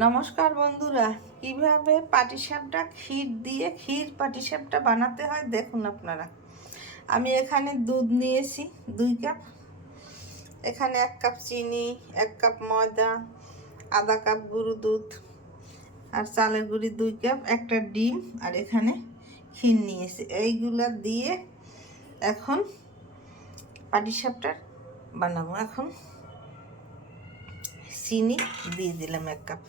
নমস্কার বন্ধুরা, কিভাবে পাটিসাপটা ক্ষীর পাটিসাপটা বানাতে হয় দেখুন আপনারা। আমি এখানে দুধ নিয়েছি 2 কাপ, এখানে 1 কাপ চিনি, 1 কাপ ময়দা, আধা কাপ গুঁড়ো দুধ আর চালের গুঁড়ি 2 কাপ, একটা ডিম আর এখানে ক্ষীর নিয়েছি। এইগুলা দিয়ে এখন পাটিসাপটা বানাবো। এখন চিনি দিয়ে দিলাম 1 কাপ,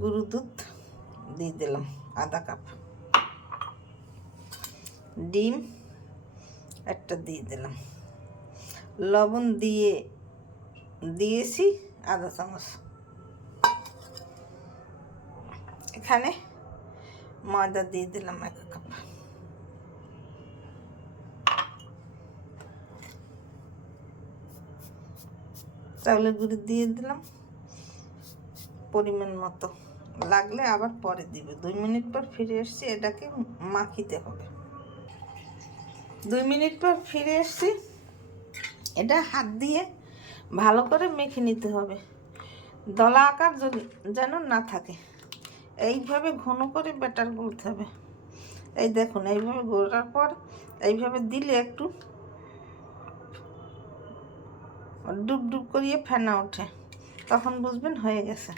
গুঁড়ো দুধ দিয়ে দিলাম আধা কাপ, ডিম একটা দিয়ে দিলাম, লবণ দিয়েছি আধা চামচ, এখানে ময়দা দিয়ে দিলাম 1 কাপ, চাউলের গুঁড়ি দিয়ে দিলাম পরিমাণ মতো, লাগলে আবার পরে দিবে। 2 মিনিট পর ফিরে এসেছি, এটাকে মাখিতে হবে। 2 মিনিট পর ফিরে এসেছি, এটা হাত দিয়ে ভালো করে মেখে নিতে হবে, দলা আকার যেন না থাকে। এইভাবে ঘন করে ব্যাটার গুলতে হবে। এই দেখুন, এইভাবে গোলার পর এইভাবে দিলে একটু ডুব ডুব করিয়ে ফেনা ওঠে, তখন বুঝবেন হয়ে গেছে।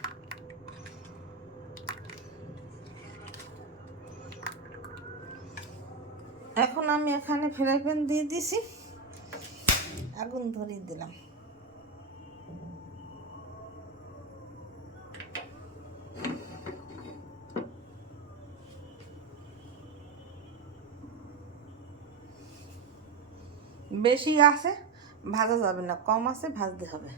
এখন আমি এখানে ফ্রাই প্যান দিয়ে দিছি, আগুন ধরিয়ে দিলাম। বেশি আছে ভাজা যাবে না, কম আছে ভাজতে হবে।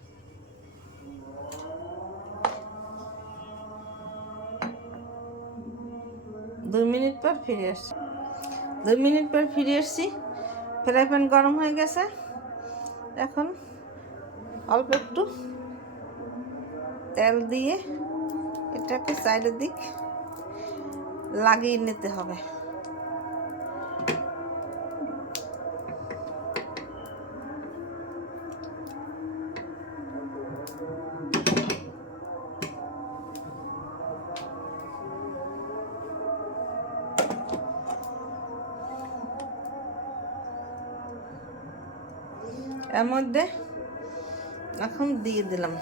দুই মিনিট পর ফিরে আসছি। 2 মিনিট পর ফিরে এসছি, ফ্রাই প্যান গরম হয়ে গেছে। এখন অল্প একটু তেল দিয়ে এটাকে সাইডের দিক লাগিয়ে নিতে হবে। এর মধ্যে এখন দিয়ে দিলাম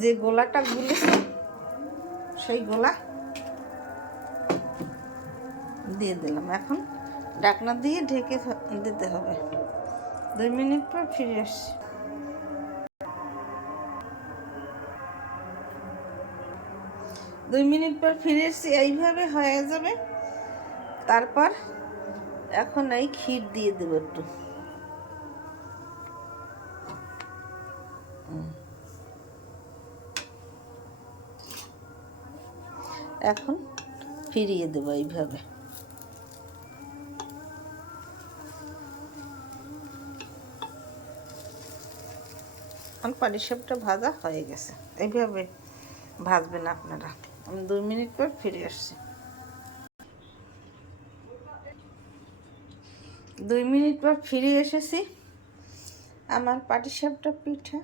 যে গোলাটা গুলেছি, সেই গোলা দিয়ে দিলাম। এখন ঢাকনা দিয়ে ঢেকে দিতে হবে। 2 মিনিট পর ফিরে আসছি। 2 মিনিট পর ফিরে এসছি, এইভাবে হয়ে যাবে। তারপর এখন এই ক্ষীর দিয়ে দেবো একটু, এখন ফিরিয়ে দেবো এইভাবে। পাটিসাপটা ভাজা হয়ে গেছে, এইভাবে ভাজবেন আপনারা। আমি 2 মিনিট পর ফিরে আসছি। 2 মিনিট পর ফিরে এসেছি, আমার পাটিসাপটা পিঠা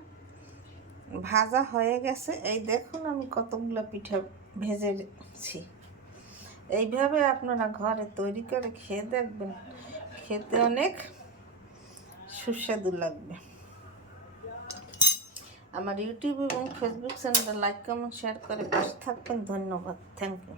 ভাজা হয়ে গেছে। এই দেখুন আমি কতগুলো পিঠা ভেজেছি। এইভাবে আপনারা ঘরে তৈরি করে খেয়ে দেখবেন, খেতে অনেক সুস্বাদু লাগবে। আমার ইউটিউব এবং ফেসবুক চ্যানেলটা লাইক কমেন্ট শেয়ার করে পাশে থাকবেন। ধন্যবাদ, থ্যাংক ইউ।